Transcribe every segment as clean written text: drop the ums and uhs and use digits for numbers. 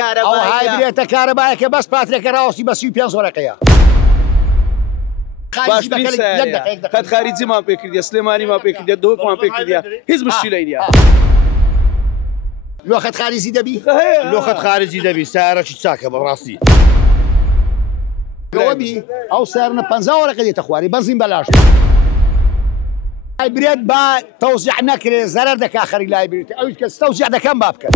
کارەبایی ئەو هایبرێتە کارەبایەکە بەس پاترێکە ڕاوەستی بە 35 وەرەقەیە. خەت خارجیمان پێ کردیە، سلێمانیمان پێ کردیە، دۆکمان پێ کردیە، هیچ مشکلەی نییە. لۆخەت خارجی دەبی؟ لۆخەت خارجی دەبی سیارەکی چاکە بەڕاستی. گەوەبی ئەو سیارە 50 وەرەقە دێتە خواری بەنزین بەلاش. هایبرێت با تەوزیع نەکرێ زەرەر دەکا خەری لای هایبرێت ئەویش کە تەوزیع دەکەم با بکەن.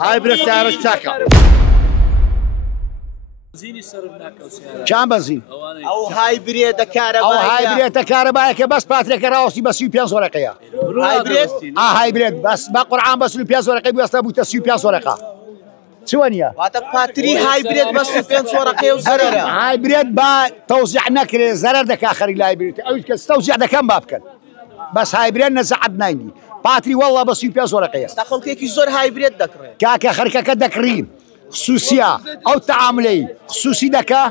هایبرێت سیارەش چاکە. چند بەنزین؟ ئەو هایبرێتە کارەبایی ئەو هایبرێتە کارەبایەکە بەس پاترێکە ڕاوەستی بە 35 وەرەقەیە. هایبرێت هایبرێت بەس بە قورعان بە 35 وەرەقەی بوەستە بوویتە 35 وەرەقە. چوە نییە؟ واتە پاتری هایبرێت بە 35 وەرەقەیە و زەرەرە. هایبرێت با تەوزیع نەکرێ زەرەر دەکا خەری لای هایبرێت ئەویش کە تەوزیع دەکەم با بکەن. بەس هایبرێت نەزەعەت ناینی. پاتری وەڵڵا بە 35 وەرەقەیە. ئێستا خەڵکێکی زۆر هایبرێت دەکڕێت. کاکە خەرکەکە دەکڕین. خصوصیە ئەو تەعاملەی خصوصی دەکا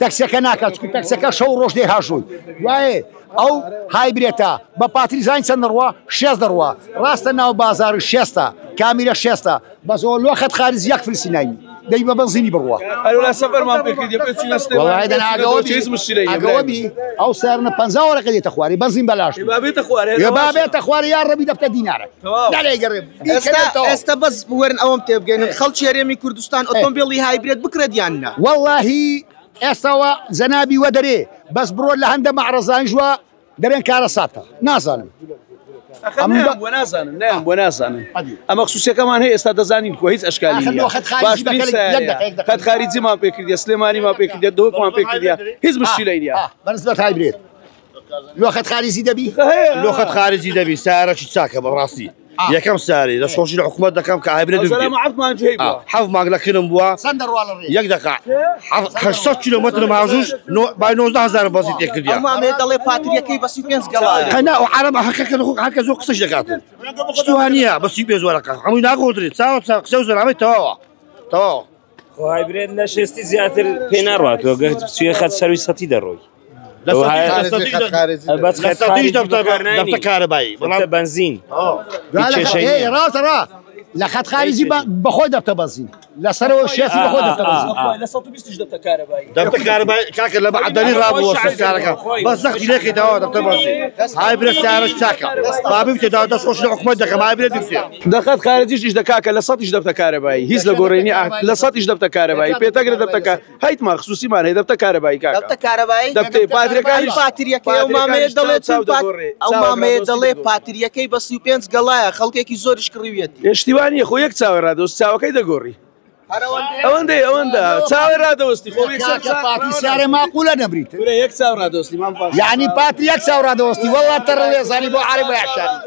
تەکسەکە ناکات چکە تەکسەکە شەو ڕۆژ دێ هاژووی وایە ئەو هایبرێتە بە پاتریزان چەند دەڕوا 6 دەڕوا ڕاستە ناو بازار 6 کامیرە 6 بە زۆر لۆخەت خارجی یەک فلسی ناینی دەی بە بەنزینی بڕوە ئەولا سەفەرمان پێ کردیە پێچینە سلێمانی هیچ مشکلەی نییە. ئەگەوەبی ئەو سیارە 50 وەرەقە دێتە خواری بەنزین بەلاش بابێتە خوارێ بابێتە خواری یان ڕەبی دەبتە دینارە ئێستا بەس وەرن ئەوم تێبگەێنن خەڵکی هەرێمی کوردستان ئۆتۆمبیلی هایبرێت بکرێت یان نا. وەڵڵاهی ئێستاوە زەنابی وە دەرێ بەس بڕۆ لە هەندە مەعرەزان ژوە دەرێن کارە ساتە نازانم. بۆ نازانم بۆ نازانم ئەمە خصوصیەکەمان هەیە ئێستا دەزانین کۆ هیچ ئەشکالی نییە. خەت خارجیمان پێ کردیە، سلێمانیمان پێ کردیە، دۆکمان پێ کردیە، هیچ مشکلەی نییە. بەنسبەت هایبرێت لۆخەت خارجی دەبی؟ لۆخەت خارجی دەبی سیارەکی چاکە بەڕاستی. یەکەم ساری لە خۆشی لە حکوومەت دەکەم کە هایبرێت حەوت مانگ لەکردم بووە یەک دقا 800 کیلۆمەتر ماژوش با 19000 بەزی تێ کردیە. ئەمامێ دەڵێ پاتریەکەی بە 35 گەڵایە. قەنا و عەرەب هەکەکە هەرکە زۆر قسەش دەکاتن. شتوان نییە بە 35 وەرەقە هەمووی ناگۆدرێت چاوە قسە و زەرامەی تەواوە تەواو. هایبرێت لە شێستی زیاتر پێ ناڕاتەوە گەر بچوویە خەت سەرویسەتی دەڕۆی. دەبتە کارەبایی بەنزین ڕاستە ڕا لە خەت خارجی بەخۆی دەبتە بەنزین لەسەرەوە شێسی بەخۆی دەبتە بەنزین لە 120 دەبتە کارەبایی. دەبتە کارەبایی کاکە لە بەعەدەلی ڕابوەستە کارەکە بەس زەختی لێکیتەوە دەبتە بەنزین. هایبرێت سیارەش چاکە بابی بتێتەوە دەست خۆش لە حکوومەت دەکەم هایبرێت بفێ. دەخەت خارجیش دەکاکە لە 100 دەبتە کارەبایی هیچ لە گۆڕینی لە 100 دەبتە کارەبایی پێتەگرێت دەبتە هەیتمان خصوصیمان هەیە دەبتە کارەبایی کاکە. دەبتە کارەبایی دەبتە پاتریەکانی پاتریەکەی ئەو مامەیە دەڵێت ئەو مامەیە دەڵێ پاتریەکەی بە 35 گەڵایە خەڵکێکی زۆریش کڕیوێتی. هێشتیوانیە خۆ یەک چاوە ڕادۆست چاوەکەی دەگۆڕی. ئەوەندە چاوە ڕادەوەستی خۆ پاتی سیارە ماقولە نەبریت یەک چاو ڕادۆستی یعنی پاتری یەک چاو ڕادەوەستی وەڵڵا تەڕ لێزانی بۆ عەرەبە یەکشانی.